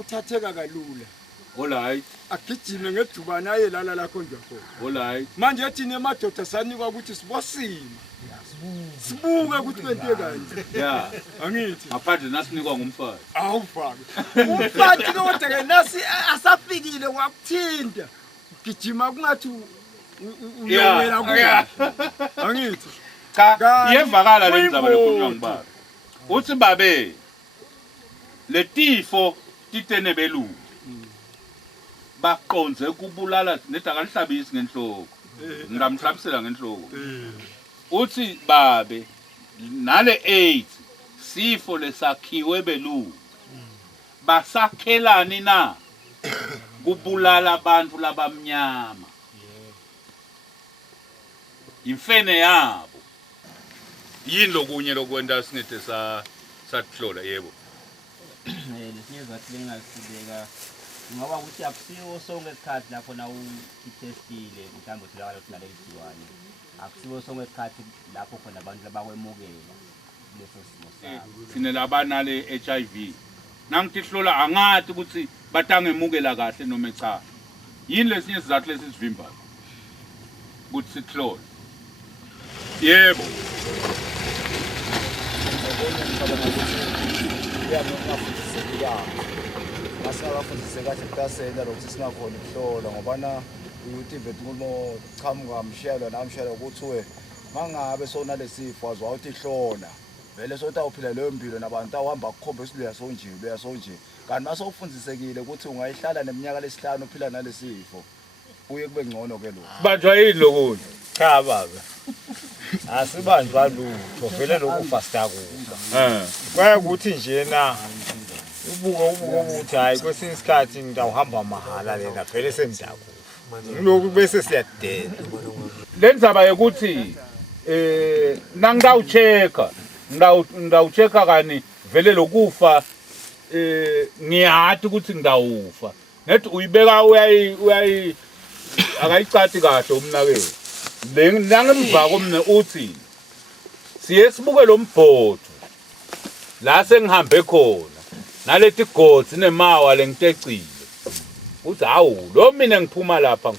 uthatheka kalula. Alright. Agijime ngeduba naye lala la khonjwa khona. Alright. Manje thina emadoda sanikwa ukuthi sibosile. Sibuke ukuthi kwente kanje. Yeah. Angithi. Ngaphandle nasinikwa ngumfazi. Awufake. Umfazi kodwa ke nasi asafikile wakuthinta. Gijima kungathi uyawela kuya. Angithi. Cha, iyevakala lendaba lekhulunywa ngibaba. Uthi babe letifo titene belungu. Baqonze kubulala nedakalihlabisi ngenhloko. Ngamhlabisela ngenhloko. Uthi babe nale AIDS sifo lesakhiwe belungu. Basakhelani na kubulala abantu labamnyama. Imfene yabo. Yini lokunye lokwenta singete sathlola yebo. Lesinye zathi lengasibeka ngoba ukuthi akusiwo sonke isikhathi lapho na ukitestile mhlawumbe utholakala ukuthi nale gciwane. Akusiwo sonke isikhathi lapho khona abantu labakwemukela leso simo sabo. Sine labanale HIV. Nangitihlola angathi ukuthi batangemukela kahle noma cha. Yini lesinye sizathu lesivimbayo. Ukuthi sithlola. Yebo. Masingakafundiseki kahle kutasenda lokuthi singakhona ukuhlola ngoba na uyuthi vethu kulimo chamuka mshelo namshelo ukuthi mangabe sona lesifo azwawuthi ihlola vele sothi awuphila leyo mpilo nabantu awuhamba kukhomba isiluya sonje kanti mase ufundisekile ukuthi ungayihlala neminyaka lesihlanu uphila nalesifo kuye kube ngcono ke lo Banjwa yini lokuthi? Cha baba. Asibanjwa lutho vele lokufa sitakufa. Kwaye ukuthi nje na ubuka ukuthi hayi kwesinye isikhathi ngidawuhamba mahala lena vele sengidakufa. Ngilokhu bese siyadena. Lenzaba yokuthi nangidawuchecka ngidawuchecka kani vele lokufa ngiyathi ukuthi ngidawufa. Nethi uyibeka uyayi akayicathi kahle umnakeni. Nangemva komne uthi siye sibuke lo mbhodo la sengihambe khona naleti godi nemawa lengitecile uthi hawu lo mina ngiphuma lapha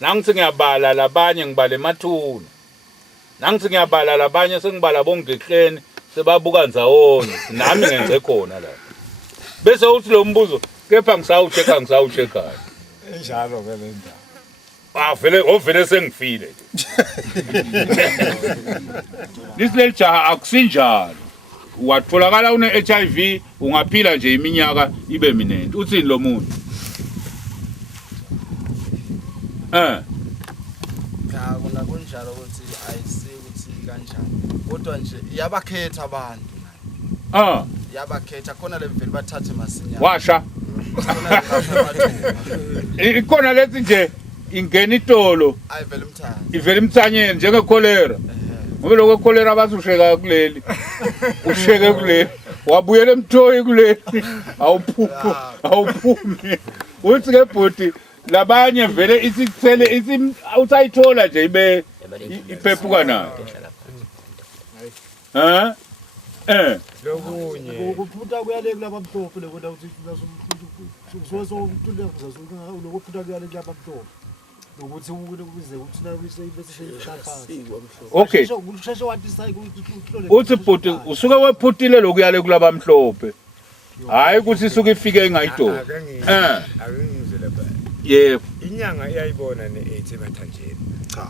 nangithi ngiyabala labanye ngibale emathuna nangithi ngiyabala labanye sengibala bongehleni sebabuka nzawonye nami ngenze khona la bese uthi lo mbuzo kepha ngisawuchecka Enjalo ke le ndaba. Vele sengifile. Lisileli jaha akusinjalo. Watholakala une HIV ungaphila nje iminyaka ibe minengi. Uthini lo muntu? Cha kuna kunjalo ukuthi ayisi ukuthi kanjani. Kodwa nje iyabakhetha abantu. Yabakhetha khona lemveli bathathe masinya. Washa. Ikhona lethi nje ingena itolo ayivele umthanya ivele emthanyeni njenge cholera ngoba lokho cholera basusheka kuleli usheke kuleli wabuyela emthoyi kuleli awuphumi uthi ke bhuti labanye vele isithele usayithola nje ibe iphephuka nayo lokunye ukuphuta kuyale kulaba mhlophe lekonto ukuthi so ukuthula ukuphuta kuyale kulaba mhlophe ukuthi ukuze ukuthina bese okay ukusheshe wathi sayi uthi bhuti usuke wephutile lokuyale kulaba mhlophe hayi ukuthi isuke ifike engayidona akengizele baba yebo inyanga iyayibona ne-AIDS emathanjeni cha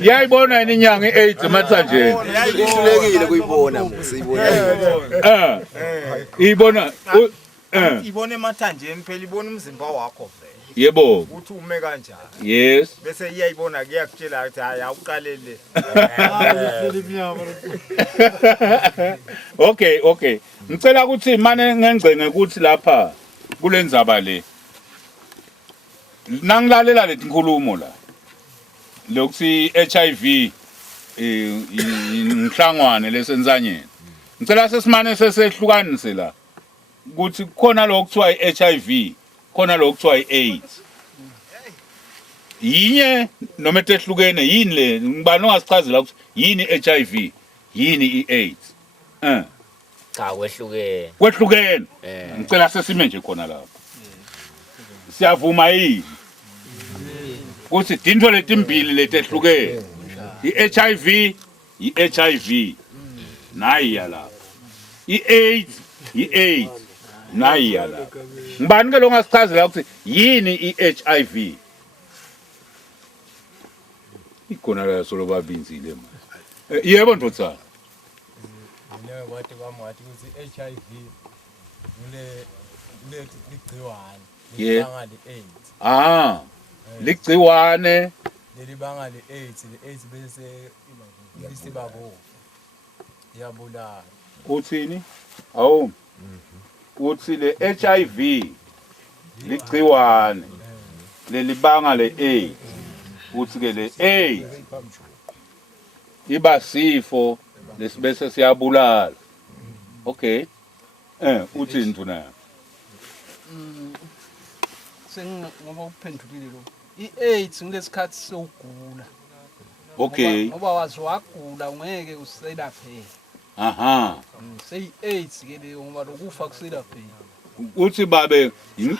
yayibona inyanga i-AIDS emathanjeni yayihlulekile kuyibona siyibona ibona ibona emathanjeni phela ibona umzimba wakho vele yebo ukuthi ume kanjani yes bese iyayibona kuyakutshela ukuthi hayi awuqalele okay ngicela ukuthi manje ngengcenge ukuthi lapha kulendzaba le nangilalela leti nkulumo la lokuthi HIV inhlangwane lesenzanyeni ngicela sesimane sesehlukanise la ukuthi khona lokuthiwa iHIV khona lokuthiwa iAIDS yinye noma etehlukene yini le ngibani ongasichazela ukuthi yini iHIV yini iAIDS cha kwehlukene kwehlukene ngicela sesime nje khona lapho siyavuma yini ukuthi dinto letimbili letehlukene i-HIV i-HIV nayi lapha i-AIDS i-AIDS nayi lapha ngibani ke lo ngasichazela ukuthi yini i-HIV ikhona la solo babinzile yebo ndotsana Newe wathi kwami wathi ukuthi HIV ule ligciwane libanga le-AIDS ligciwane lelibanga le-AIDS le-AIDS bese isibako yabulala uthini awu uthi le HIV ligciwane lelibanga le-AIDS uthi ke le-AIDS iba sifo lesibese siyabulala okay uthini mfuna ngoba uphendukile lo i-AIDS ngilesikhathi sokugula okay ngoba wazi wagula ungeke uselapheke seyi-AIDS ke leyo ngoba lokufa kuselapheke uthi babe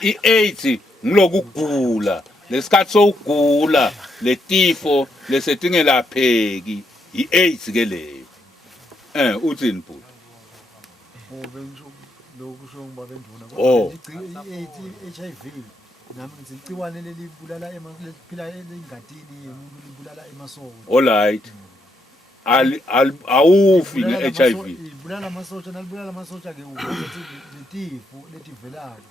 i-AIDS ngilokugula lesikhathi sokugula letifo lesetingelapheki i-AIDS ke leyo uthini bhuti lokusho ngibabenduna i-HIV nami ngicigciwane lelibulala liphila engadini yomuntu libulala emasoka alright awufi nge-HIV libulala amasotsha nalibulala amasotsha ke ukuthi letifo letivelayo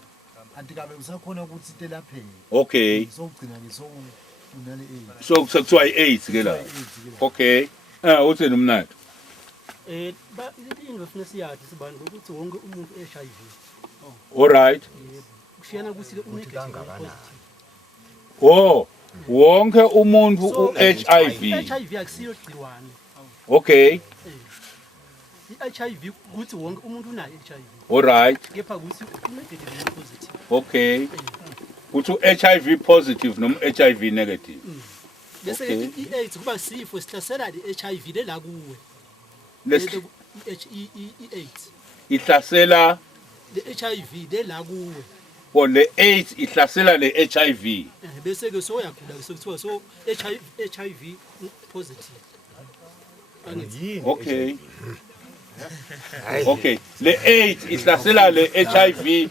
antikabe usakhona ukuthi telapheke okay sokugcina ke unale AIDS sekuthiwa i-AIDS ke la okay uthini umnatho into efuna siyazi sibantu ukuthi wonke umuntu HIV alright kushiyana ukuthi une-negative wonke umuntu u-HIV i-HIV akusiyo gciwane okay i-HIV ukuthi wonke umuntu unayo i-HIV alright kepha ukuthi une-negative positive okay ukuthi u-HIV positive noma HIV negative bese i-AIDS kuba sifo sihlasela le-HIV lela kuwe i-AIDS ihlasela le-HIV lela kuwe le-AIDS ihlasela le-HIV bese ke soyagula sekuthiwa so HIV positive okay okay le-AIDS ihlasela le-HIV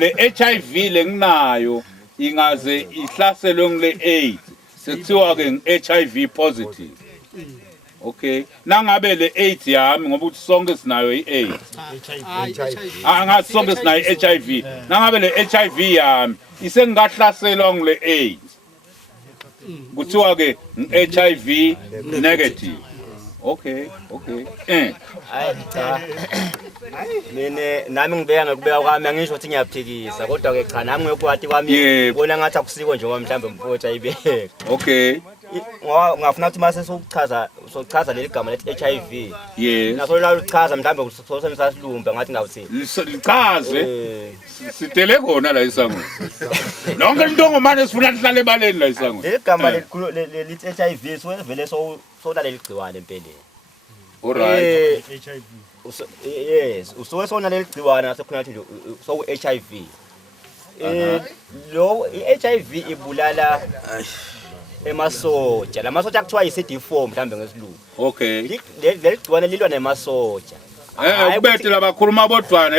le-HIV lenginayo ingaze ihlaselwe ngile-AIDS sekuthiwa ke nge-HIV positive okay nangabe le-AIDS yami ngoba uthi sonke sinayo i-AIDS angathi sonke sinayo i-HIV nangabe le-HIV yami isengahlaselwa ngile-AIDS kuthiwa ke nge-HIV negative okay hayi cha mina nami ngibeka ngekubeka kwami angisho ukuthi ngiyaphikisa kodwa ke cha nami ngekwati kwami bona ngathi akusiko nje ngoba mhlambe mfowethu ayibeke okay ngoba ngafuna ukuthi mase sokuchaza leli gama lethi HIV yes naso la uchaza mhlambe sosemsasilumbe ngathi ngawuthini lichaze sitele khona la isangweni lonke intongo manje sifuna lihlale ebaleni la isangweni leli gama lethi HIV sivele sola leli gciwane empeleni alright HIV yes usuke sona leli gciwane nasekhona ukuthi so HIV lo i-HIV ibulala emasotsha lamasotsha kuthiwa yi-CD4 mhlambe ngesilungu okay leli gciwane lilwa nemasotsha kubethe labakhuluma bodwana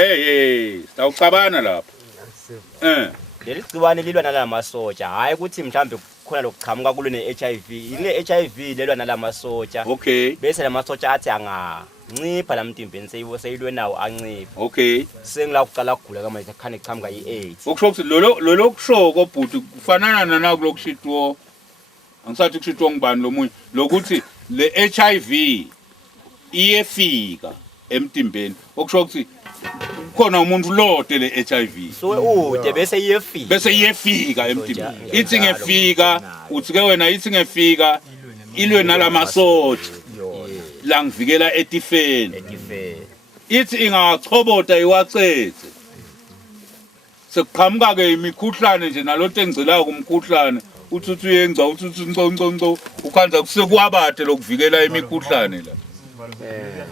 sitawucabana lapha leli gciwane lilwa nalamasotsha hayi ukuthi mhlambe khona lokuchamuka kulo ne-HIV ile-HIV lelwa nalamasotsha okay bese lamasotsha athi angancipha lamtimbeni seyilwe nawo ancipha okay sengila kuqala ukugula kamanje khane kuchamuka i-AIDS okusho ukuthi lolo kushoko bhuti kufanana nalokushitwo angisathi kushitwo ngibani lomunye lokuthi le-HIV iyefika emtimbeni okusho ukuthi khona umuntu lode le-HIV so ude bese iyefika emtimbeni ithi ngefika uthi ke wena ithi ngefika ilwe nalamasotsha la ngivikela etifeni ithi ingachobota iwacethe sekuqhamuka ke imikhuhlane nje nalotho engcilayo kumkhuhlane uthi uyengca uthi nconconco ukhanza kusekuwabade lokuvikela imikhuhlane la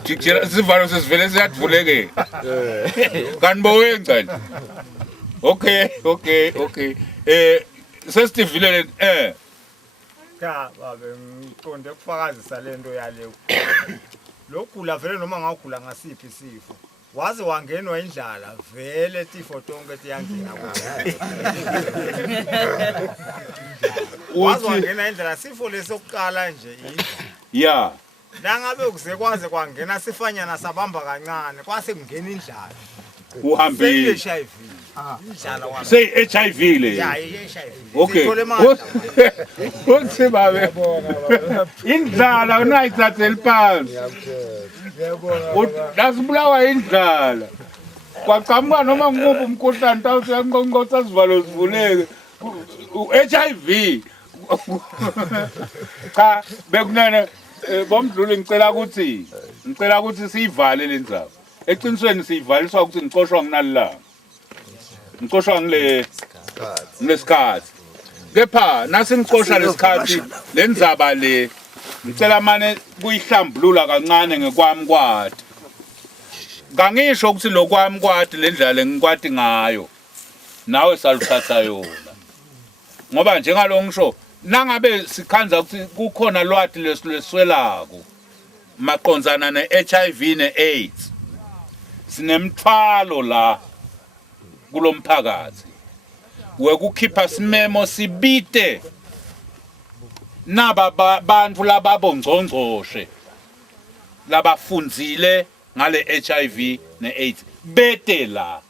jikjela sivalo sesivele siyadvuleke kanibowengca nje okay sesitivile cha babe ngiqonde kufakazisa lento yaleyo lokugula vele noma ngagula ngasiphi isifo waze wangenwa indlala vele tifo tonke tiyangena waze wangena indlala sifo lesokuqala nje ya nangabe ukuzekwaze kwangena sifanyana sabamba kancane kwase kungena indlala uhambile HIV indlala wami say HIV le ya HIV okay uthi babe indlala unayithathela phansi lasibulawa indlala kwaqhamuka noma nguphi umkhuhlane tawusiyanqonqotha sivalo sivuleke HIV cha bekunene bomdluli ngicela ukuthi siyivale lendaba eqinisweni siyivaliswa ukuthi ngicoshwa nginalilanga ngicoshwa ngilesikhathi kepha nasi ngicosha lesikhathi lenzaba le ngicela mane kuyihlambulula kancane ngekwami kwati kangisho ukuthi lokwami kwati lendlela ngikwati ngayo nawe saluthatha yona ngoba njengalo ngisho nangabe sikhanza ukuthi kukhona lwati leswelako maqonzana ne-HIV ne-AIDS sinemthwalo la kulomphakathi wekukhipha simemo sibite naba bantu lababongcongcoshe labafundzile ngale HIV ne-AIDS bete la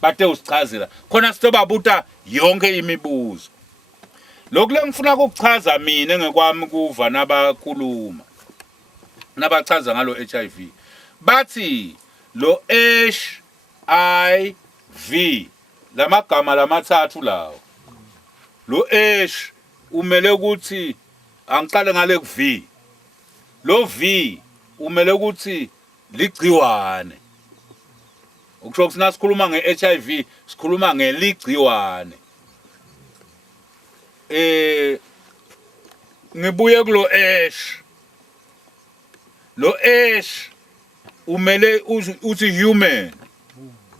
bate usichazela khona sitobabuta yonke imibuzo lokhu lengifuna ukuchaza mina engekwami kuva nabakhuluma nabachaza ngalo HIV bathi lo HIV lamagama lamathathu lawo lo H umele ukuthi angiqale ngale V lo V umele ukuthi ligciwane ukusho ukuthi nasikhuluma nge-HIV sikhuluma ngeligciwane ngibuye kulo H lo H umele uthi human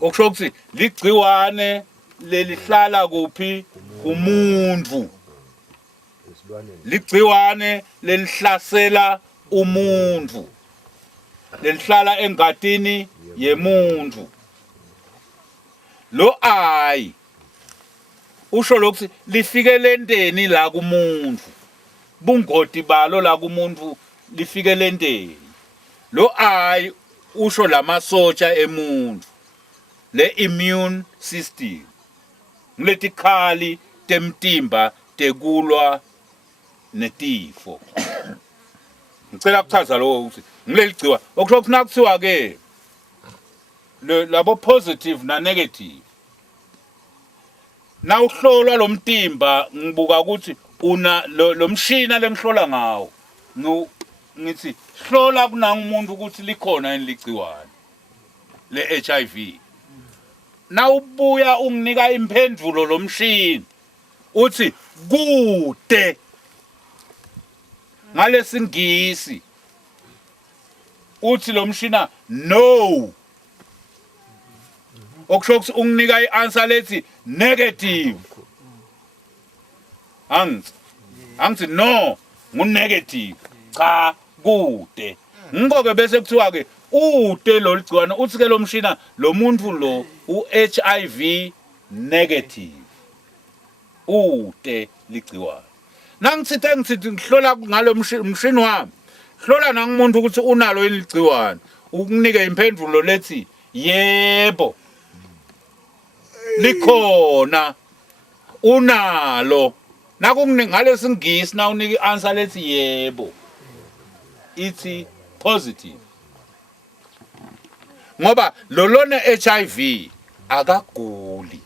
okusho ukuthi ligciwane lelihlala kuphi umuntu ligciwane lelihlasela umuntu lelihlala engadini yemuntu lo I usho lokuthi lifike lendeni la kumuntu bungoti balo la kumuntu lifike lendeni lo I usho lamasotsha emuntu le immune system ngiletikhali temtimba tekulwa netifo ngicela kuchaza lokho ukuthi ngileligciwa okusho ukuthi nakuthiwa ke labo positive na negative na uhlolwa lo mtimba ngibuka ukuthi una lo mshina lengihlola ngawo ngithi hlola kunangumuntu ukuthi likhona yini ligciwane le HIV na ubuya unginika imphendulo lo mshini uthi kude ngalesingisi uthi lo mshina no okusho ukuthi unginika i-answer lethi negative angithi no ngu-negative cha kude ngiko-ke bese kuthiwa ke ude lo ligciwane uthi ke lo mshina lo muntu lo u-HIV negative ude ligciwane ngithi ngihlola ngalo mshini wami hlola nangumuntu ukuthi unalo yini ligciwane ukunike imphendulo lethi yebo likhona unalo ngalesi ngisi na unike i-answer lethi yebo ithi positive ngoba lolone HIV akaguli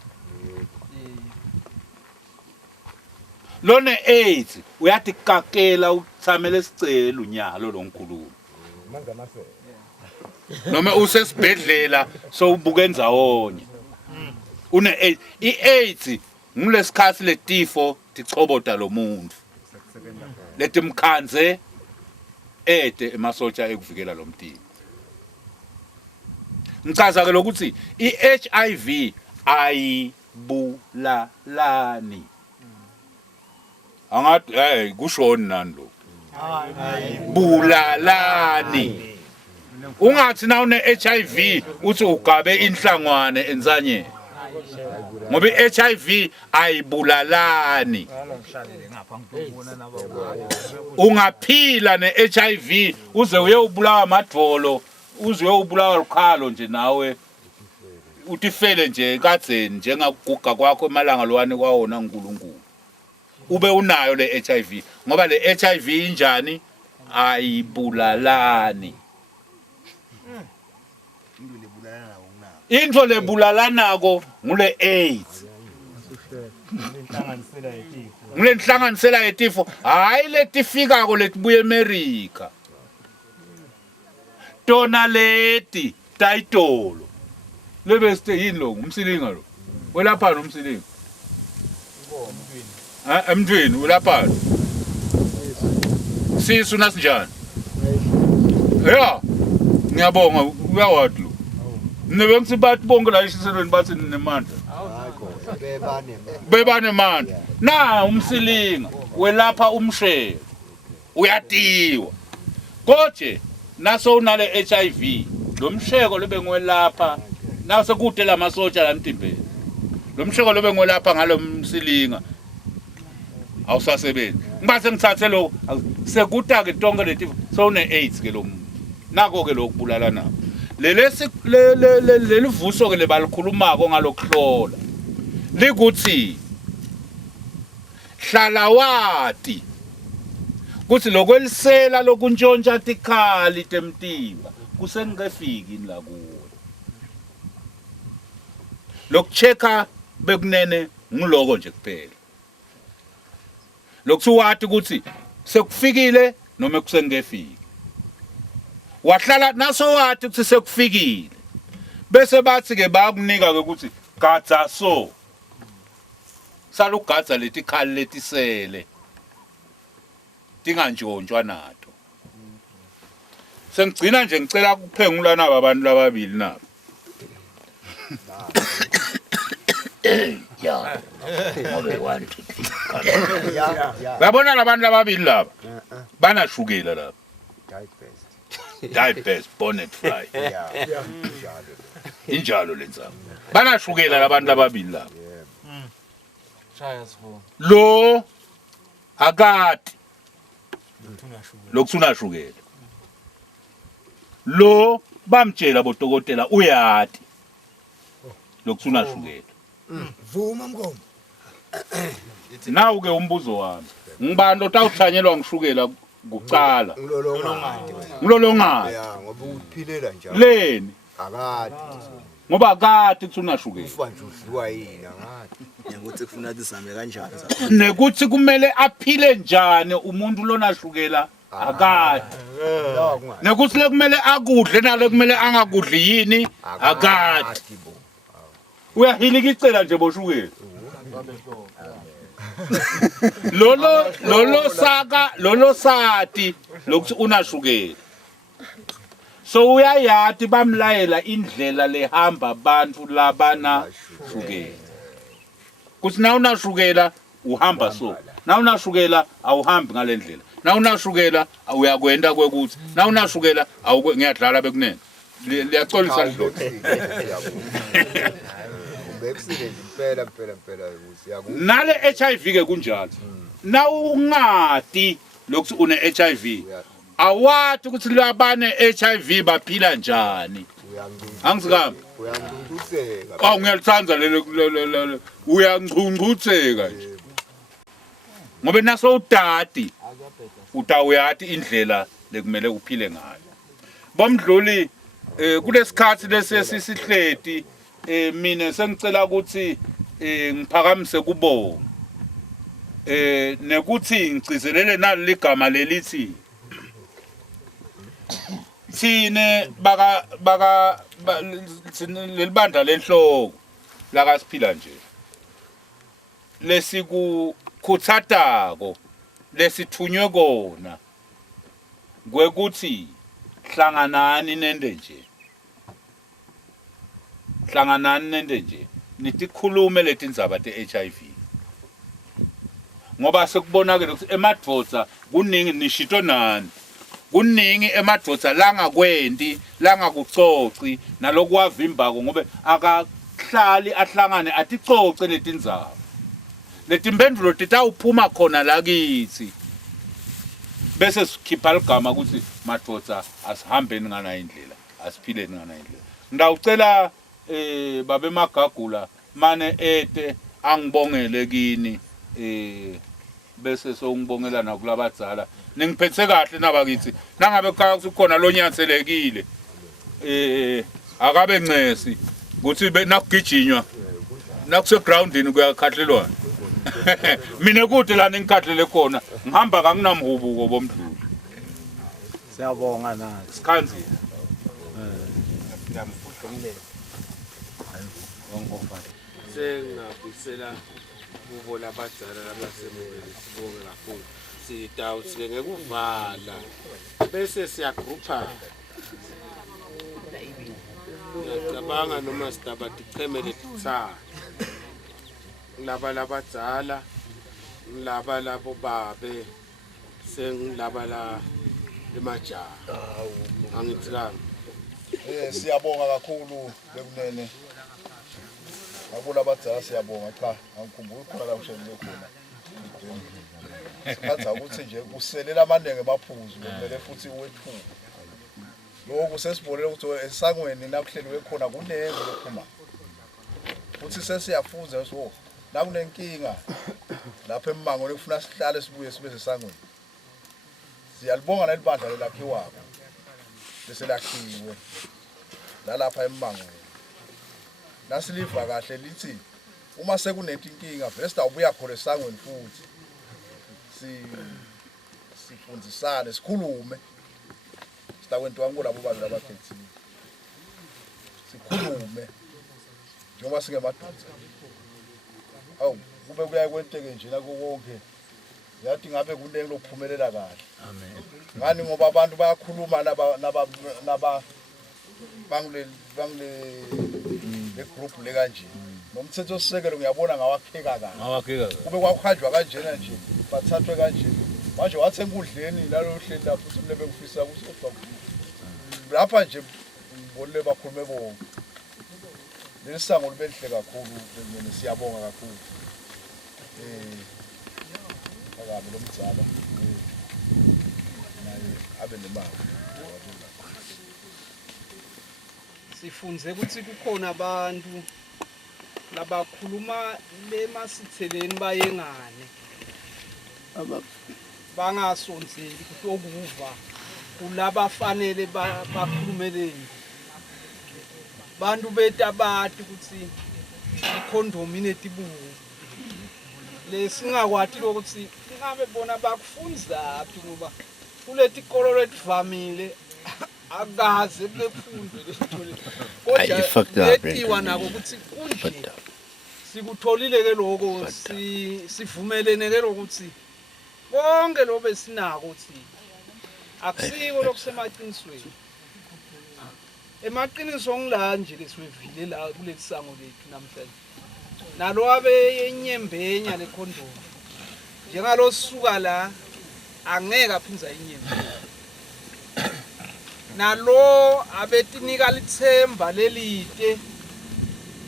lone AIDS uyathi kakela utsamele sicelo unyalo lonkhulumo noma usesibhedlela so ubuke ndzawonye une i-AIDS ede emasotsha ekuvikela lo mtimba. Ngichaza ke lokuthi iHIV ayibulalani. Angathi kushoni nani lo. Bulalani. Ungathi na une HIV uthi ugabe inhlangwane enzanye. Ngoba iHIV ayibulalani. Ungaphila neHIV uze uyobulawa amadvolo, uze uyobulawa ukhalo nje nawe utifele nje kadzeni njengaguga kwakho emalanga lwani kwawona uNkulunkulu. Ube unayo leHIV ngoba leHIV injani ayibulalani. Into lebulalanako ngule AIDS. Ngule nhlanganisela yetifo hayi letifikako letibuye eAmerica. Tona leti tayitolo. Lebe site yini lo umsilinga lo. Welapha nomsilinga. Emntwini welapha. Sisu nasinjani? Yeah. Ngiyabonga uyawathi lo. Nebe ngisibathi bonke la ishiselweni bathi nemandla. Bebane manje. Na umsilinga welapha umsheko. Uyatiwa. Konje naso unale HIV. Lo msheko lobe ngwelapha naso kude lamasotsha la emtimbeni. Lo msheko lobe ngwelapha ngalo msilinga. Awusasebenzi. Ngibase ngithathe lo sekuta ke tonke leti so une AIDS ke lo. Nako ke lokubulala nabo. Leli vuso ke lebalikhulumako ngalokuhlola. Likuthi hlala wati kuthi lokwelisela lokuntshontsha tikhali temtimba kusengekafiki la kuwe. Lokuchecka bekunene ngiloko nje kuphela. Lokuthu wathi ukuthi sekufikile noma kusengekafiki. Wahlala naso wathi ukuthi sekufikile. Bese bathi ke bayakunika ke ukuthi gadza so. Salugadza leti khali letisele. Tingantshontshwa nato. Sengigcina nje ngicela kuphengulana abantu lababili nabo. Ya. Ngobe 1 2 3. Babona labantu lababili laba. Banashukela laba. Diapers bonnet fly. Injalo lenza. Banashukela labantu lababili laba. Lo akati lokusuna shukela. Lo bamtshela bodokotela uyati. Lokusuna shukela. Vuma mngomo. Nawu ke umbuzo wami. Ngibani otawuthanyelwa ngishukela kucala? Ngilolongayo. Ya ngoba uphilela njalo. Leni Akade. ngoba akati kusuna shukela. Ufa nje udliwa yini akade. Ukuthi kufuna ukuthi same kanjani. Nekuthi kumele aphile njani umuntu lona shukela akati. Nekuthi lekumele akudle nalo kumele angakudli yini akati. Uyahilikicela nje boshukela. Lolo sati lokuthi unashukela. So uyayati bamlayela indlela lehamba abantu labana shukela. Kuthi na unashukela uhamba so. Na unashukela awuhambi ngalendlela. Na unashukela uyakwenda kwekuthi. Na unashukela ngiyadlala bekunene. Liyaxolisa lidlozi. Nale HIV ke kunjalo. Na ungati lokuthi une HIV. Awathi ukuthi labane HIV baphila njani. Angizikami. Uyangcungcutheka. Ngiyalithanda lelo uyangcungcutheka nje. Ngoba naso udadi utawuyati indlela lekumele uphile ngayo. Bomdluli kulesikhathi lesisihleti mina sengicela ukuthi ngiphakamise kubonga. Nekuthi ngicizelele nalo ligama lelithi sine baka lelibandla lenhloko la kasiphila nje lesikukhutsatako lesithunywe kona kwekuthi hlanganani nende nje nitikhulume letindzaba te-HIV ngoba sekubonakala ukuthi emadvodza kuningi nishito nani kuningi emadvodza langakwenti langakucoci nalokuwavimbako ngobe akahlali ahlangane aticoce letindzaba letimphendvulo titawuphuma khona lakithi bese sikhipha ligama ukuthi madvodza asihambeni ngana indlela asiphileni ngana indlela ngidawucela babe Magagula mane ete angibongele kini bese songibongela nakulabadzala ningiphethe kahle nabakithi nangabe kukhona lonyanselekile akabe ncesi ukuthi nakugijinywa nakuse groundini kuyakhahlelwana mina kude la ningikhahlele khona ngihamba kanginamhubuko bomdlulu siyabonga nathi sikhanzile sengabuyisela kubo labadzala labasemulweni sibonge kakhulu sidawuthi ngekuvala bese siyagrupha ngiyacabanga noma sidaba tichemele titsana ngilaba labadzala ngilaba labo babe sengilaba la emajaha angitsikanga siyabonga kakhulu bekunene akula abadzala siyabonga cha angikhumbuli khona la ushelile khona sikhathi ukuthi nje kuselela amanenge emaphuzu kumele futhi wethu lokho sesibonile ukuthi esangweni nakuhleliwe khona kunenge lokhuma futhi sesiyafuza ukuthi nakunenkinga lapha emangweni kufuna sihlale sibuye sibe sesangweni siyalibonga nelibandla lelakhiwako bese lakhiwe lalapha emangweni nasiliva kahle lithi uma sekunenkinga vele sitawubuya khona esangweni futhi sifundisane sikhulume sitakwentiwa ngolabo bantu labakhethile sikhulume njengoba singemadoda awu kube kuya kwenteke nje konke yathi ngabe kunenge lokuphumelela kahle amen ngani ngoba abantu bayakhuluma naba bangile le group le kanje nomthetho sisekelo ngiyabona ngawapheka kahle kube kwakuhanjwa kanjena nje bathathwe kanje manje wathi enkundleni lalo hleli lapho uthi mle bengifisa ukuthi lapha nje ngibonile bakhulume bonke lelisango libelihle kakhulu mina siyabonga kakhulu akabe lomdzala naye abe nemali sifunze ukuthi kukhona abantu labakhuluma lemasitheleni bayengane bangasonzeli kutokuva kulabafanele bakhulumeleni bantu betabati ukuthi ikhondomu inetibungu lesingakwati lokuthi ngabe bona bakufundzaphi ngoba kuletikolo letivamile akaze kufundwe lesithole kodwa letiwa nako ukuthi kunje sikutholile ke lokho sivumelene ke lokuthi konke lo besinako ukuthi akusiko lokusemaqinisweni emaqiniso ngila nje lesiwevile la kulesisango lethu namhlanje nalo abe enyembenya lekhondomu njengalo suka la angeke aphinza inyembenya nalo abetinika lithemba lelide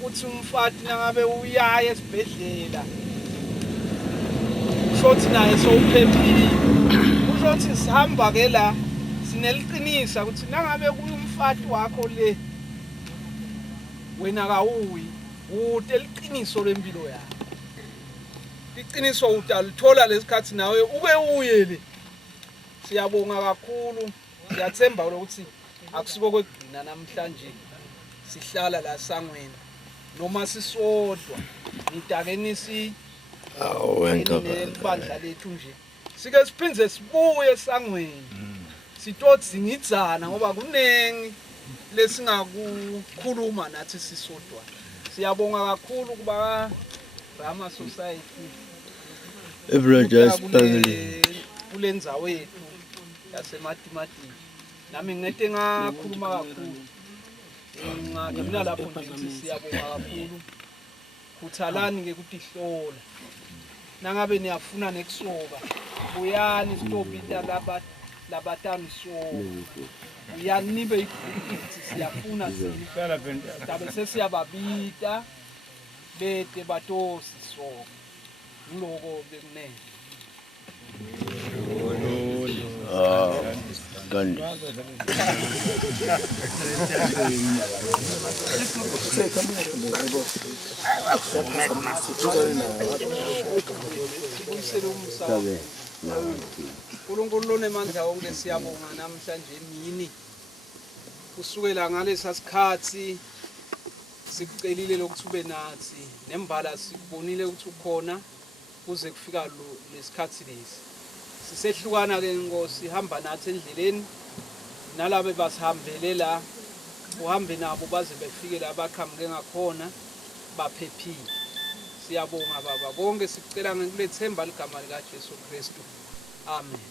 uthi umfati nangabe uyaya esibhedlela sothi naye sowuphephile uzothi sihamba ke la sineliqinisa ukuthi nangabe kuyumfati wakho le wena kawuyi ude liqiniso lempilo yakho iqiniso utalithola lesikhathi nawe uke uyele siyabonga kakhulu siyathemba ukuthi akusiko kwegcina namhlanje sihlala la sangweni noma sisodwa nitakenisi libandla lethu nje sike siphinze sibuye esangweni sitodzingidzana ngoba kunengi lesingakukhuluma nathi sisodwa siyabonga kakhulu kuba Rama Society Ebrother's family kulendzawo yethu yasematimatiki nami ngete ngakhuluma kakhulu ngimna lapho ngithi siyabonga kakhulu khuthalani ke ukuthi hlola nangabe niyafuna nekusoka uyani stopita labatani so uyanibe ukuthi siyafuna sini sidabe sesiyababita bete batosi so ngiloko bekunene Gandhi. uNkulunkulu nemandla onke siyabonga namhlanje emini kusukela ngalesa sikhathi sikucelile lokuthube nathi nembala sikubonile ukuthi ukhona kuze kufika lesikhathi lesi sisehlukana ke Nkosi hamba nathi endleleni nalabe basihambele la uhambe nabo baze befike la bakhamke ngakhona baphephile siyabonga baba konke sicela ngekulethemba ligama lika Jesu Kristu amen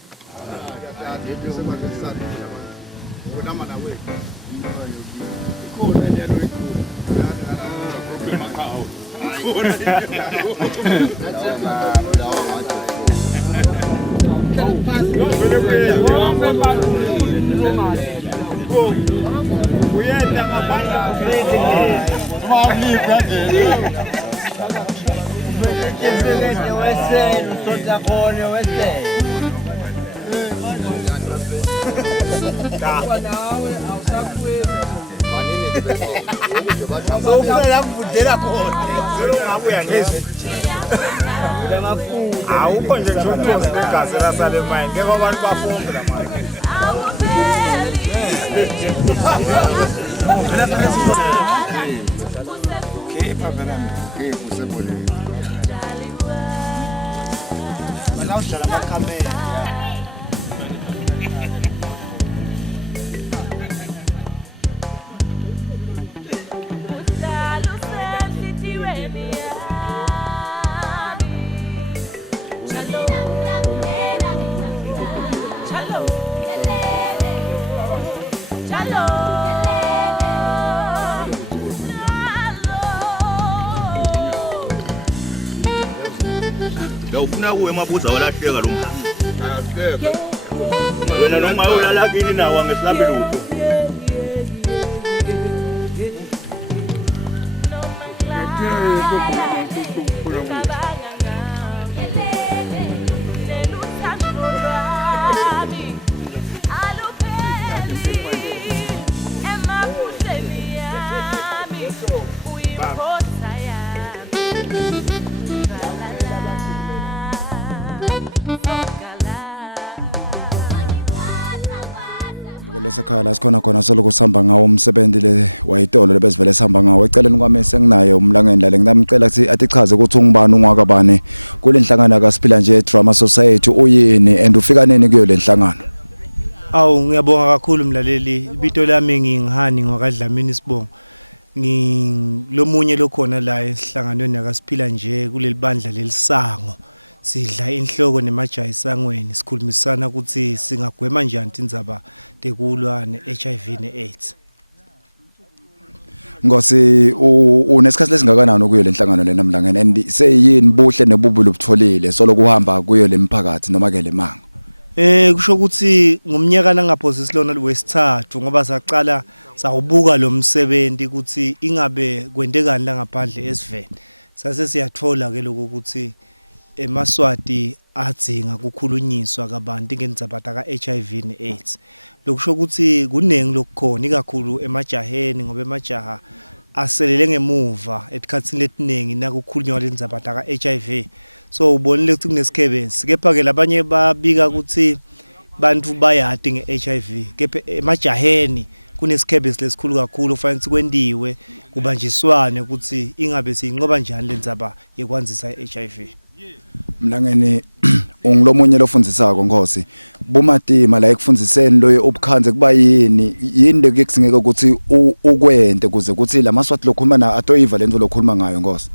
awukho nje nje negazi lasale manje ngeke abantu bafunde la manje khepha phela khepha usebone Bala udlala amakhamera Ufuna kuwe emabuza walahleka lo muntu. ahleka Wena noma ulala kini nawo ngesilambi lutho. lesekhaya sikhona khona soloku sihamba ngawo umsebenzi le wayitolo lebesivele sihamba ngawo eceleni kwami senginaye umlangeni la nginamcela ukuthi atichaze ukuthi ungubani ungwakabani kule nhlangano kaSiphila nje Drama Society uyini and ufika nini kuyo le nhlangano. Awu ngiyabonga kakhulu mlaleli ibito lami ngingihani ngokadlamini Sibongo ngilomunye lokhona la esihlanganweni nakaSiphila nje kuleli bandla lelisango sidla inhloko nemajayi sangweni sikhulumisana ukuthi singagwema njani indzaba tekulwa neHIV neAIDS. Ngosi unesikhathi lesingakanani kuyo le nhlangano le namhlanje and seyini buhle nebubi lobutholile solo kuhamba kuyo lemphakathi noma ke lemango. Kusho ukuthi ngomnyaka nangaphosi silona wesithathu ngoba saqala sawubuka lo msebenzi ukuthi ingabe kwendekani la ngaphandle esiveni sase siyathola ke lokho ukuthi eMaswati adzinga kukhulunyiswa kabantu ngendzaba ka HIV neAIDS. Lokusho ukuthi kunengi lokukhona ikakhulu emajaheni ngoba emajaha aselele ngemuva etikhatsini letinengi nakukhulunywa lendzaba ka HIV. So ubonile ukuthi kunesikebesi kepha ke labanye babika ukuthi bantu bayadi ngeHIV kepha emajaheni kunesikebesi lesikhulu kakhulu kufanele sikwendiwe kubanjiswane ukuthi ingabe siyinqoba njani lendzaba yekwanzisa iHIV. Mlangeni ungilomunye lofundisako Nkosi bumatima la ekufundiseni loyo ubukhanze kuba yini lekuzingeka ukuthi ukwente kuze kuthi lamaswathi lokhuluma na atoyiva lento lokhuluma ngayo Nkosi.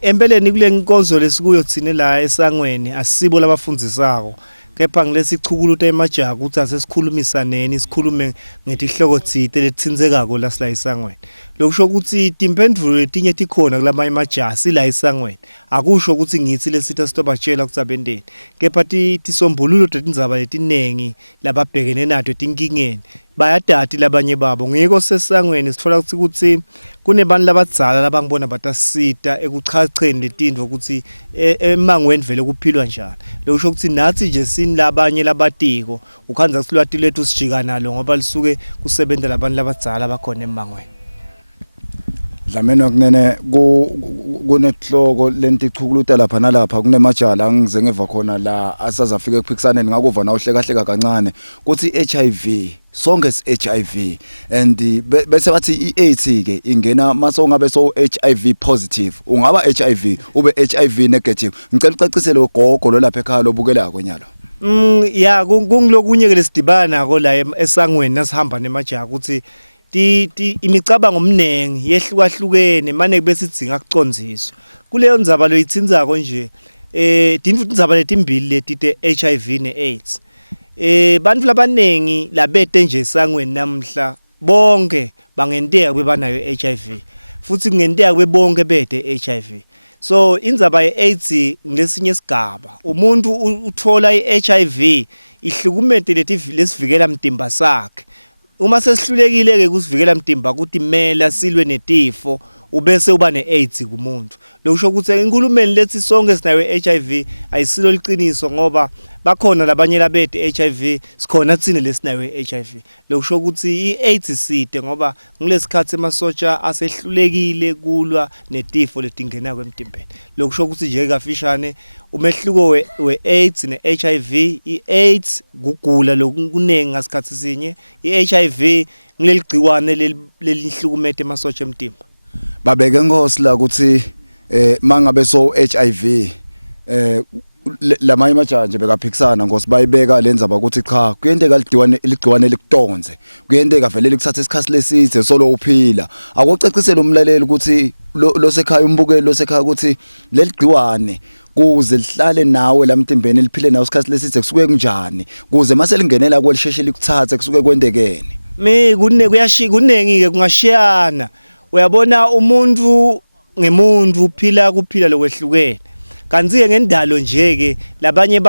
Empeleni kule nkonzo lesikuyo thine la esangweni asibo labafundisako kepha ngilesichukuluta emajaha ukuthi asesikhulumisaneni sikhulume ngetihloko tsite letsinzekako la sila esangweni. Lokusho ukuthi timphendvulo letinye tikhona kulama emajaha sila esangweni akusho ukuthi ngithi lesitha sitobatshela kutsabendeni kepha tisombululo tetindzaba letinengi lababhekene nato tinkingeni bayadati labanye babo ngiko sesangweni sitfola ukuthi kunebantu labadzala labangibona batasita ekuchacheni letindvo ukuthi emangweni vele kuphilwa njani. Lokusho ukuthi nathi nje sini labanye labatiko ukhanza silwati lethu sijika nalo ngoba lisuke kusebenza labantu labadzala bakhona emangweni. Dlamini kunene kunehloko lentichukuluta lapha nalapha kunemajala ngize ngeva khona la asazafika ekuphikisaneni ngakuva na uhleka kancane kuthi HIV sonke HIV and bese bathi iAIDS ke ingena masongabe so HIV positive ungaba HIV ube HIV negative ngicela ucacisele ugogo lo lapha ekhaya lobukela kwenyalo. Ya kungilokunye ke lesidibana ko la esangweni nasihamba nemajaha ukuthi imicabango omnengi yehlukahlukene manje kube sidzinga kucondziswa kuleyo ndzaba loyitsinzako nje tindzaba letimbili leti te HIV neAIDS bantu labanengi labete nje esangweni namhla bonke bangenteka bebanayo HIV futhi kungenteka bebonke bete HIV. So indzaba yeAIDS ngesinye isigaba umuntu uthola iHIV ihlukumete lesivikela mtimba sakhe uma sesihlulekile ke kusivikela mtimba ukuthi mela silwe netifo ubese uba neAIDS kumuntu. Lokusho ukuthi enkulumeni lethi sonke sinayo HIV ayisilo liqiniso ngoba bakhona labanye labete HIV sikhona tsine lesinayo HIV. Lokusho ukuthi iAIDS side ngoba ngilesikhathi emasotsha asehlulekile kulwa netifo letingena kwemtimbeni. Lokusho ukuthi nje kafishane umehluko weAIDS neHIV iAIDS kugula lokunengi ngasikhathi sinye iHIV ngileligciwane lelihlukumete emasotsha emtimba. Babeke Nkosi la ukuthi mangabe so HIV lamanye majaha nje bekaphikisana Nkosi bayibeka lenzaba ukuthi cha kuyenteka ligciwane likutonze kuyenteka vele likuthatha isikhathi lesithe solo uphila akucacisela umlaleli ukuthi losekhaya umbukeli losekhaya ukuthi leligciwane kuze lihlale nawe lamtimbeni liphile nawe isikhathi lesithe kusuke kunjani kuze mase lingenela kwelisheshe likuthathe kusuke kwendekene kunengi ke kungashiyana. Uyabona umuntu ngemuntu kuphila lokwehlukene kanti ngendalo nje ke labanye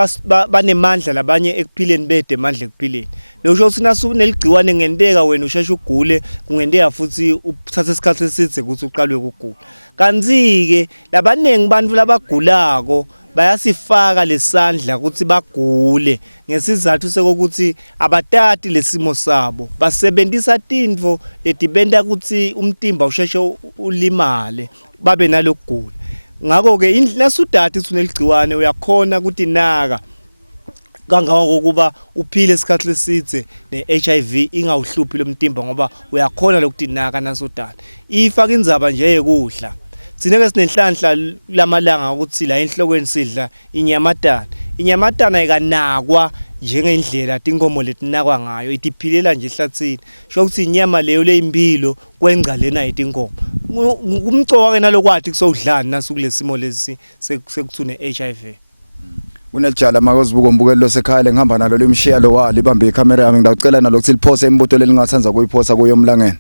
banemandla labanye ekuphileni bede emandla ekuphileni. Lokusho ukuthi nasu neligciwane ngenteka wena usheshe ugule kungenteka futhi uthathe isikhathi esithe ukuthi uqalwe ukugula. Kanti ke labanengi bantu labagulako bayasifaka lesandla ukuthi bagule ngesizathu sokuthi abatati lesimo sabo basebenzisa tindvo letibenda ukuthi umtimba usheshe ulimale babe nalokugula. Ngakho ke nasudati uneligciwane uyakhona ukuthi naka kangako ukuba uphile isikhathi lesithe neHIV ingawuhluphi lomtimba ngoba uyakhona lokuthi naka nasudati ifaka indzaba nje ekudla. Sineke sinenhlanhla lamalanga ukuthi la enhlokweni sidla inyamatana ayikanakwa njengendlela tinkomo letinakwa ngayo itiphilela nje ehlathini sho ukuthi inyama leyo leyimpilo kwenca lena itinkomo kumcoka ke nalokwathi kusodlana nasukulesimo lesi sekuthune HIV. Kunelijala makozibuka umbukeli losekhaya ngihamba nalo lemshiya lo wali ibambe icamera yami ngicela nalo ukuthi liphose imbuto lelingathanza kuyiphosa kuyo emlangeni.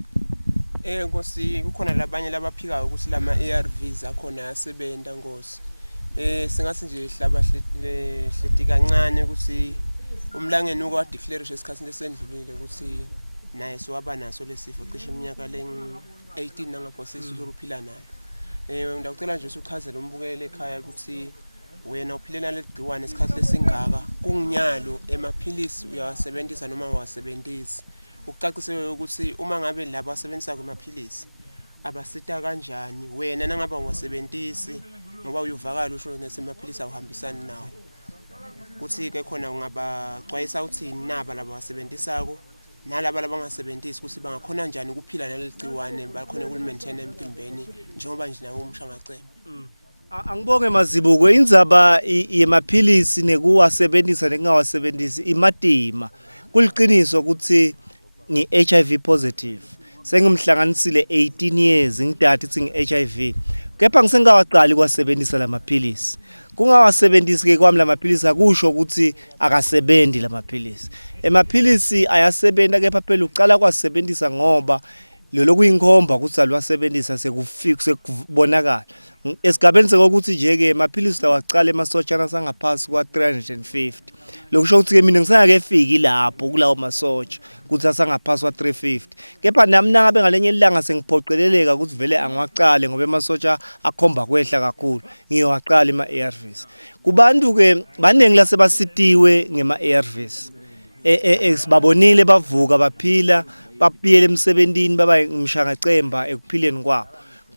Nkosi kukhona labanye labaphikayo ukuthi lama ARVs akhona yasebenza Nkosi. Singathi nje hlaba hleti kancane ukuthi umlangeni uko declare esikhathini lesendlulile ukuthi naye soaba naso lesifo cishe iminyaka len-18 nangaphosisi sokuphila nayo. Ngicela nje ukuchazela umbukeli ekhaya ukuthi wena uphilela leligciwane isikhathi lesingaka kunginyalo emaphilisi uyawasebenzisa noma awasebenzisi. Ukucacisela ukuthi uma ngabe labo asebenzisa kwemaphilisi abasita kanjani wena nangaba wasebenzisi ngoba uyuvakala usho nesemaphilisi awuhambisani nawo. Kuthi ke khona ungaba xwayisa uthini naba labo basebenzisako nalabo labangasebenzisi ukuthi bangakhona njani ukuphila naleligciwane bakhona ukulimaintain emtimbeni njengoba nje nawo umshangacebo. Angibonge Mazibuko, indzaba yemaphilisi nekuwasebenzisa nekungawasebenzisi imadima. Kuliqiniso ukuthi ngi-HIV positive. Sengimhlanganisile 18 years ngidata ithi ngi-HIV. Kepha ngisengawaqali kuwasebenzisa lamaphilisi. Kungawasebenzisi ke kwami lamaphilisi akusho ukuthi akasebenzi lamaphilisi. Emaphilisi ayasebenza kepha phela uqala kuwasebenzisa ngoba lelo kuyinkomba ukuthi alwasebenzisa sekufika sekubonakala. Esigabeni sokuthi nje ke emaphilisi lawaqala emasotsha sangaphasi kwa 350. Lokusho ukuthi ke mina ngisengakefiki lapho kulawo masotsha ukuthi asangaphasi kwa 350. Kepha nami nangabe ngalenye ilanga sengiphoqeleleka ukuthi vele angiwaqale ngoba emasotsha akhomba kwehla kakhulu. Ngiyowaqala ama-ARVs. Kubantu ke baningi lasebasitiwe ngema-ARVs. Sibabonile bavuka baphila bapiyele emsebentini baba ngimshangacemba ekuphileni kwabo.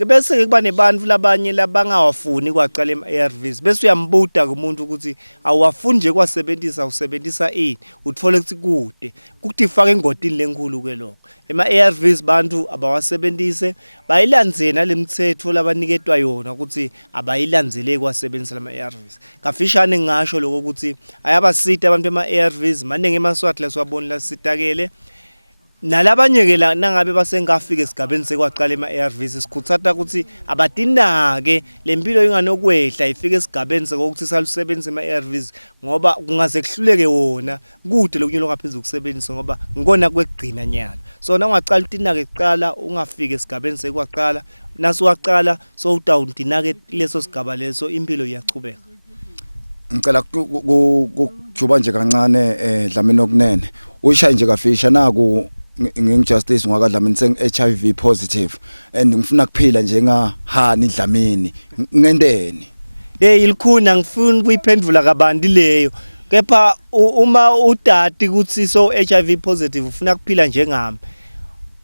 Bese ke kuba nebantu labanye labangawafuni kwaqala ama-ARVs bese uyambuda kumuntu ukuthi awafuni nje kwasebenzisa usebenzisa ini uthole ukuthi kude ukuthi ifake ingodini lenkulu ke lokho. Ama-ARVs bantu abawasebenzise bayilandzele nalemthetho labaniketwa yona ukuthi abayilandzele kwasebenzisa lama-ARVs. Kafishane ngisho lokho ukuthi ayabasita abantu bema-ARVs maningi emaswati lasiwabona lasitakele. Nalabanye ke la nangabe basengafika esigabeni sekwaqala ama-ARVs sikhuthata ukuthi abadinake lempilo inganokwehla ifike esigabeni sokuthi salusebenzisa ama-ARVs ngoba kungaze kuhluleke wona kude lokunyelo ngaphezulu ukusebenzisa ngoba ngikona kwegcina nyalo. So nawungaqala utinake kuqala ungafike esigabeni sekwaqala nasiwaqala so utawudinake leso sigaba leso impilo iyachubeka. Ngicela ukujuba nje kancane Dlamini okunene ushaye nje kafisha naku ngingijustice ngakadlamini seng-HIV positive and ngifuna kuphila njengahani Dlamini ngendeni ilikhuna ngifuna ukuyiphendula kabanti leyo kepha uma udati ukuthi so HIV positive ufuna kuphila njengami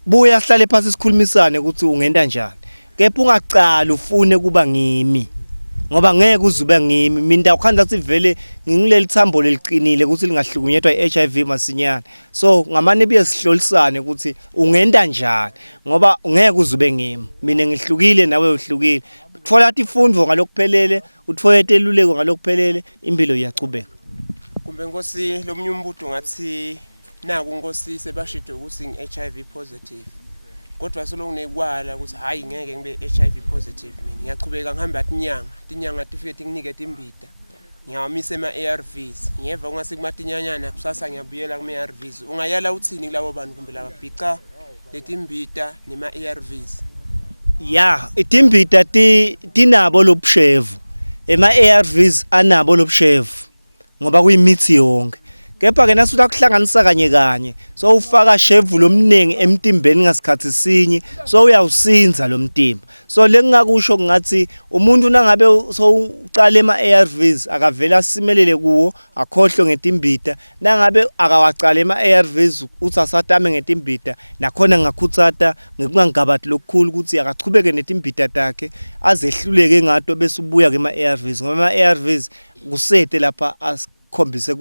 buya sihlale phansi sikhulumisane ukuthi ungenda njani kepha ungaqala ufune kuba ngimi ngoba ngeke uzube ngimi mina ukhanda ukuthi vele ngingileli thambo leliqinile ukuthi lingahlukunyetwa i-HIV masinyane so ngamane biye sihlolisane ukuthi ungenda njani ngoba ngeke uzube ngimi mina ngihlukile nawe uhlukile thola ifundo ngalokuphelele uthola eluleko ngalokuphelele impilo iyachubeka. Kumbe Nkosi lo mnye umbuto ngathi naku Nkosi sebashide ukuthi ngi-HIV positive kodwa solonginekwala ukuthi hayi ngeke ngibe HIV positive mina ngiyachubeka ngihamba tinyanga tifike tinginike timbita ngiyawamisa ema-ARVs ngiyeva ungase kumatinyanyana kusasa ngiyabuyela kuma-ARVs ungayala uthini kulabo bantu kumbe lababhica letimbita nema-ARVs ya itimbita tinabo lobushevu ema-ARVs anabo lobushevu ngoba kuyimithi yonke kepha ke nasuthi akuhlanganisa kanye so ufaka shevu lomningi emtimbeni ngasikhathi sinye so uyawusinza lo mtimba so lengingakusho ngathi umuntu nangabe so uqala ema-ARVs akavela asimelele kuwo akhohlwe ngetimbita nangabe akawaqala ema-ARVs uthi asatame ngetimbita nakhona ngakhutsata ngekungangabathi lokukhulu ukuthi akachubeke netimbita takhe azehluleke ngato bese ubuya kema-ARVs ngoba ama-ARVs kusete lapha khombise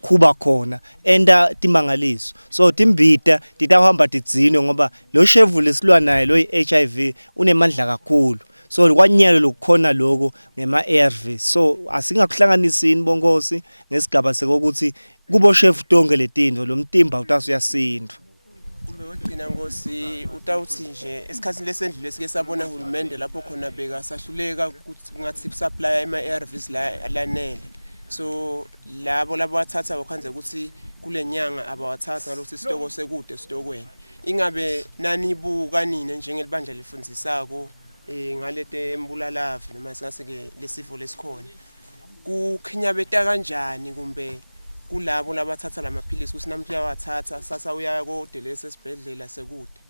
kuba khona enda timangaliso so timbita titahamba tidzinwe ngoba lo shevu lesilwa naye lo HIV unemandla kakhulu so kwanyalo lokukhona lokho ngema-ARV so asingakuhlanganisini bonkosi ngesigaba sekokuthi kubo shevu tonke letinto lo mtimba utasuyasindwa. Kumbe wegcina Nkosi utawuthi nje esikhathini lesendlule lesike sabona uhulumende lapho khona beka sahluleka ukuthi ngathi supply ama-ARVs lanele so labo wathatha wakhanze ukuthi kule nyanga abawathatha ngalokuthi isitoko sekude esitokweni ingabe nanibuka nini njengelibandla lifundzisako ngalete embulalavu noma singase ke lesifo lesikhona kukhinyabeta kanjani kumbe kulabo labathatha lamaphilisi ukuthi namhla uyawathatha sasa uya kodelese esibhedlela sekude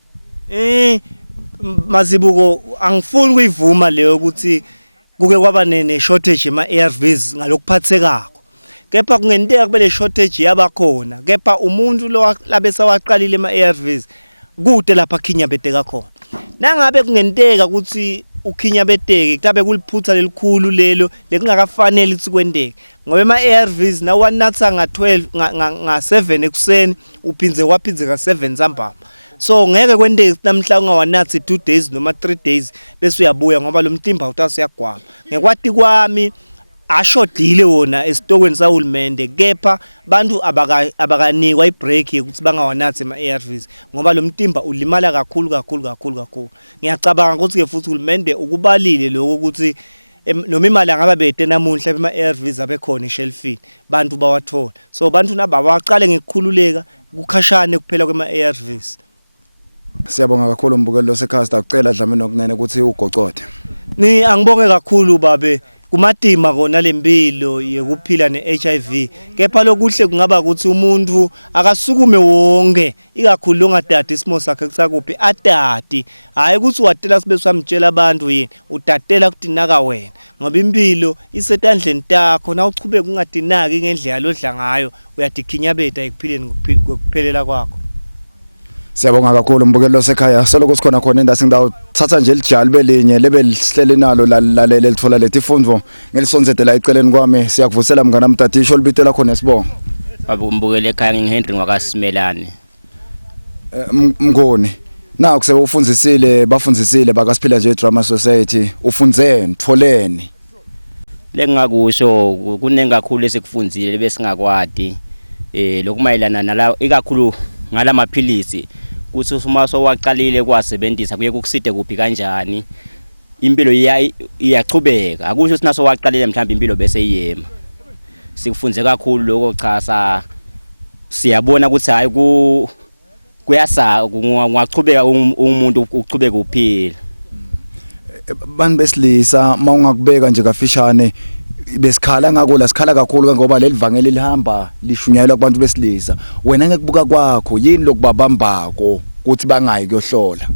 Mazibuko angifuni kuyivuma leyo ukuthi kuke kwaba ne-shortage ema-ARVs ngalokuphathekako kepha kungenteka kube le shortage yabakhona kepha umuntu lo labe sawaqalile ama-ARVs kude lapha khinyabeteka khona nangabe kungenteka ukuthi ukhinyabeteke kutabe kuliphutha lelikhulu lelo lekungakafanele ukuthi kwenteke ngoba ama-ARVs nawanatha nga-12 nga-7 ekuseni uphinze ka-7 ntambama so ngeke kwendeke namhla ungawanathi 2 days noma 3 days bese uyabuya ngoba lo mtimba utasiyagwama ngekwati kwami ashodile wona esitokweni sahulumende kepha bantu abakanikwa ibreak ukuthi bangawanathi ama-ARVs ngoba lo mtimba ulimala kakhulu. Ngiyacabanga ukuthi ke futhi uhulumende ukubalile lokho ukuthi noma imali angaba bede namuhla ama-ARVs abekhona eshelfini bantu bawathola so bantu naba baqale ngekukhululeka kukhashane kuphela kwema-ARVs. Siyabonga kakhulu mbukelo sekhaya sicela Dlamini okunene ukuthi ugocothe. Angibonge kakhulu babe kumadima kona lempilo yekuphila ne-HIV kepha lokuhle kungaba ukuthi umuntu akasukume wonke ikakhulu ongadadi isimo sakhe kusakuphi adadi hayi ukuthi watela sibe samtshela abantu yini udatela kutinaka wena ngoba impilo isetandleni takho na uchubeka ungadinaki ngendlela lodla ngayo uyadikhinyabeta ekuphileni kokuphelela kwakho. Siyabonga kakhulu mbukelo sekhaya soloko sikhona khona indasi ngidawuthatha nje lijali belinye lebe lihlele nalo lalele lithola leti fundvo ngelisonzedela eceleni kwami siyakuvusela mngana mtatisho libitela khona sibonga mbukelo ekhaya ngiHenry ngwakasimelane mngoni na kusebe ufundzisile bafundzisile bakasiphila nje drama society ufundzeni tfoleni lengakusho kunengakhulu esikufundzile bese ngakwadi lokumayelana nala ikakhulu ngala maphilisi kuthi uma sowaqalile kwasebenzisa kuye kukuside kuphi kanjani impilo iyachubeka akusho ukuthi naso waqalile mhlawumbe impilo bese iyema sikufunze kakhulu lokho cha siyabona ukuthi hayi kuyasa ungachubeka umuntu uchubeka uphila bantu besilisa mawungakubeka nje kafishane besikhala ngako la sikhala kakhulu ngoba lelivangeli lihamba lishunyayelwa kubantu besilisa wena ngekubuka kwakho yini lokubabambako ukuthi bangayi kuyohlola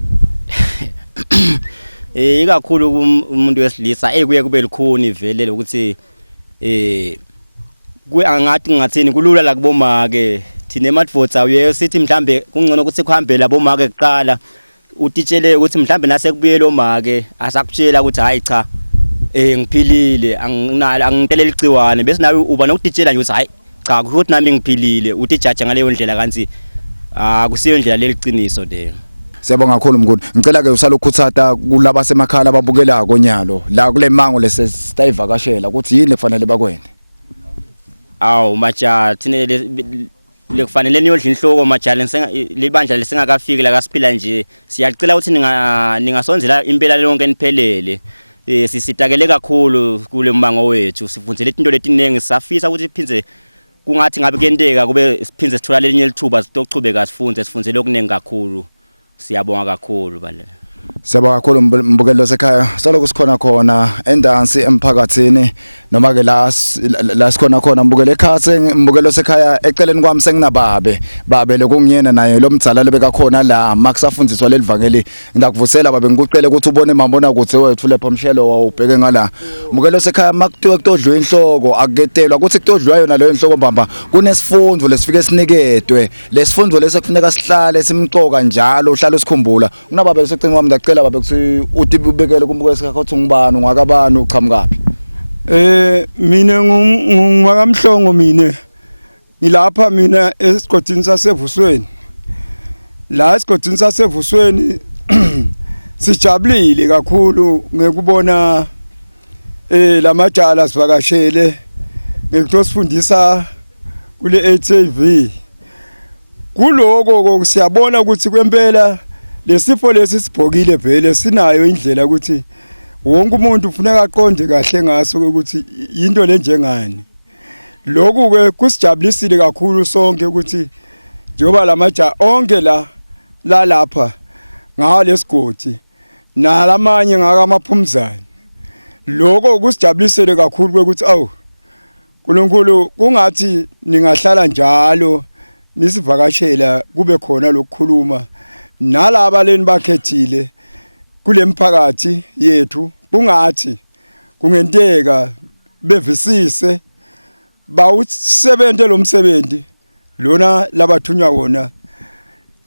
ikakhulu umuntu wesilisa kuye kube likhuni vele ukuthi ngathini kulula la kuboma ke thina emadvodza uye sithi mhlambe kungcono ukuthi kuhambe labo make kuqala utitshele ukuthi mhlambe nase kubuye lo make asakutshela ukuthi hayi cha ngiphilile angiteleli igciwane bese nawe uba nokutitshela nje ukuthi hayi cha ukuthi nami ngiphilile utijaja ngaleyo ndlela kanti akusiyo indlela leliciniso leyo. Siyabonga kakhulu mnguni ngicela ke usalukhuthata kulaba semakhala ababukela konyalo la kule mango lesitayivakashela ukuthi yini kufanele bakwene maja thine lekufanele niyodla inhloko majala libandla lesingakafiki la kasiphila nje siyacela ukuthi ningasonzela impela lonke niphelele sisitakele kakhulu kule mbango wethu sifundzele into letiningi safisa ukuthi phinze kungathi ngabe kuyenteka kube siphinze sithola lelinye lithuba sitochubeka sifundzele okuningi kakhulu siyabonga kakhulu balela. Siyabonga kakhulu mbukelo sekhaya soloko sikhona khona endansi emphakathini noma ke la sikhona khona mbukelo ekhaya mbukelo sekhaya eceleni kwami senginababe lokungiyena naye lo mdzala lebeka khona la makusafundiswa lelivangeli ngidakuvusela babe ngikucela ukuthi ubone mambona ukuthi wethu lapha mshelo wawubheke ngala mbukelo sekhaya makuthiwe kutodlwa inhloko akuketelwa ukuthi kutodlwa yona leyo inhloko mbamba kunesifundo lesifike sinikedwe lesifundo lesekufuneka sihlale simcoka njalo uhlale usikhumbula kunababe lesecini kwami ngicela babe kuthi uthi ubekele kumbuke sikho uthi ngibani ungakabani uqhamukaphi mina ngwakamhlongo mina ngilapha mina esigodini sasevusweni la esigodini sasevusweni sijabulile kakhulu ngekubona lamajala sivakashele ngekutosifundisa kule HIV kuloko siyabona ukuthi kwempela lesifo lesi sibhokile vele sinayo indlela ukuthi wonke umuntu ufuneka aqonde kahle ngaso ukuthi into lenjengani lokhu ke kusijabulisile kakhulu sonke ukuthi njoba lamaja onke lapha ngalesigodi nalamanye ngakamaphumzane lokho kusijabulisile kakhulu ukuthi uNkulunkulu kungathi ningahlala njalo nisivakashela kube khona lokukhuluma nalaba leni bakhethile kule mphakathi yethu kungathi kungenteka bevisise bawusebenze lo msebenzi lona labathunywa wona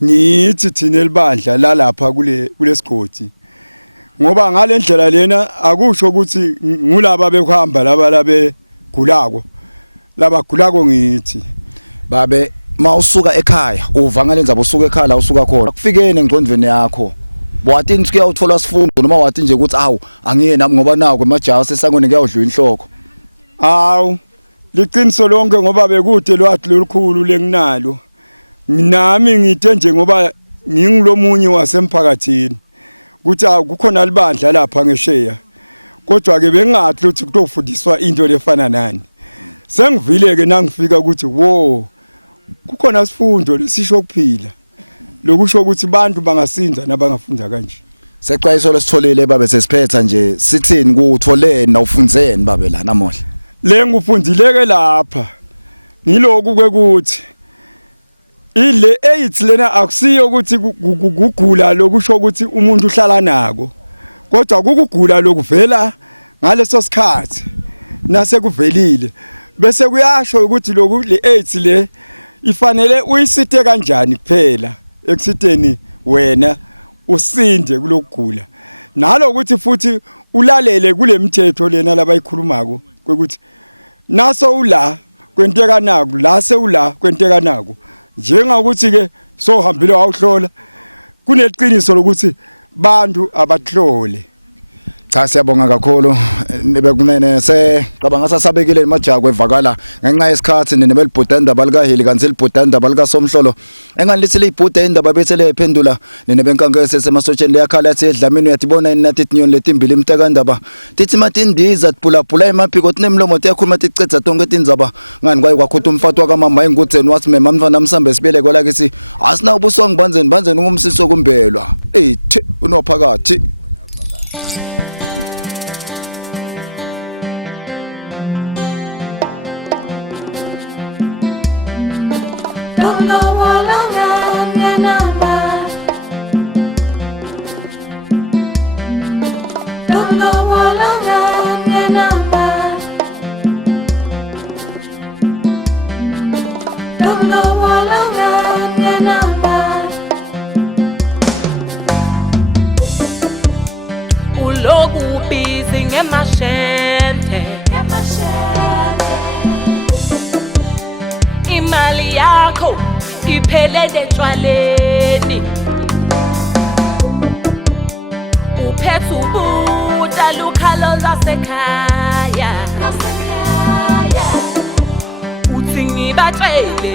ngithi thina elibandla lalapha kule sigodi ngoba ngalendlela lena akusho ukuthi ngulaba bekuhamba laba gulako ngithi babe mawusuka ekhaya uva ngalendzaba usuka ekhaya la usuka khona kufikeni engcondweni yakho wathi ngithi kuyawuthola sifundo noma wathi nje ukuthi awu angiye nami ngoba nawo emajaha sesangone kuyawudlula inhloko awu liqiniso lonke ngoba bekude lwathi lolukhulu lenginalo nami ngithe nje ngoba ngingilomunye wasemphakathini ukuthi akukhona libandla lapha ngesheya kodwa ke bengathi ukuthi kutofundiswa into lefana nani sengivile ke nangifika ukuthi wo kukhona sifundo lesisho ukuphila lokusho ukuthi abantu bangasinza nabangafunda kanje seqhayiso lesitholile babe sesiphetha nje sithini kutholeni nawufundzeni babe la namohla le ngufundileke lapha ngiloku kwekuthi ile AIDS lena akusiyo ukuthi kugula lokusho ukuthi umuntu uhlala nako kodwa kukugula lokuvela ngaleso sikhathi nase kuvelile bese kuyasho ukuthi lokhu le AIDS le ifanele uyisite kanjani kuphela ekusiteni wena usinde kulokugula nalokuthi futhi ulalele kulemithetho lena labayikhulumako ukuthi naso ula kwenteka naku la sewula kwenteka naku njengokuthi ke sohambile wawuhlola kuneqiniso lokuthi bantu abahlole cha siyabonga kakhulu bekunene cabanga sasabekile emajaha kwevakala ngenxa yesikhathi nebelibhuda indaba likaheli kanti libhuda indaba likaSomhlolo engalithi libhuda indaba bese lephendula nebenkankese semasotsheni leyakhala yathi edlamini uyatibona inathi tinyoni letimbili imteka ndaba tithi matindiza tiphulaphula emaphiko tinemlomo tiyakhuluma ticetha tonke tindzaba ngani kwaye kwakhutha umfato wakamama engutseni wathi mema mfana msambe sibele kwalakithi asina ubuswa ngibanzeni ngumsiso kumbelwa ethi unophakathi Don't know how long I'm number. Don't know how long I'm number. Don't know how long I'm number. Uloku busy ngemashente. Imali yakho iphelele etshwaleni uphethe ubuta lukhalo zasekhaya uthi ngibatshele